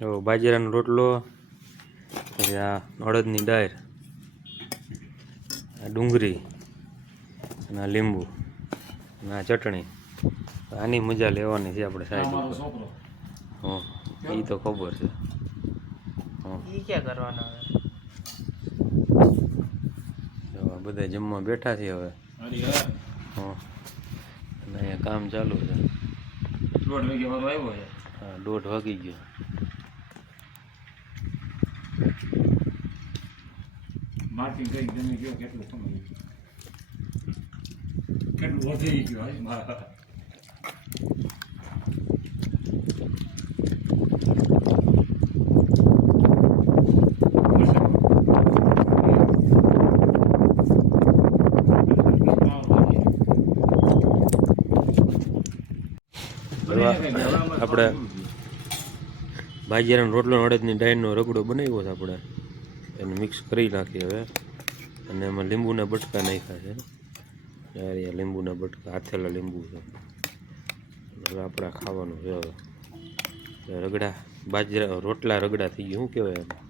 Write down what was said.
એવો બાજરાનો રોટલો પછી આ અડદની દાળ આ ડુંગળી અને આ લીંબુ અને આ ચટણી. આની મજા લેવાની છે આપણે સાઈડ મારો હં એ તો ખબર છે. હં. ક્યાં કરવાનો જો આ બધા જમવા બેઠા છે હવે. હરી હં. અને અહીંયા કામ ચાલુ છે. દોઢ વાગી ગયો. માર્કિંગ કરી તમે જો કેટલું સમય કેટલું વધી ગયું હોય મારા આપણે ભાજીયાનો રોટલો અડદની દાળનો રગડો બનાવ્યો છે આપણે. એને મિક્સ કરી નાખીએ હવે. અને એમાં લીંબુના બટકા નાખ્યા છે. યાર લીંબુના બટકા, હાથેલા લીંબુ છે. હવે આપણે ખાવાનું છે હવે. રગડા, બાજરા, રોટલા રગડા થઈ ગયું, શું કહેવાય એમ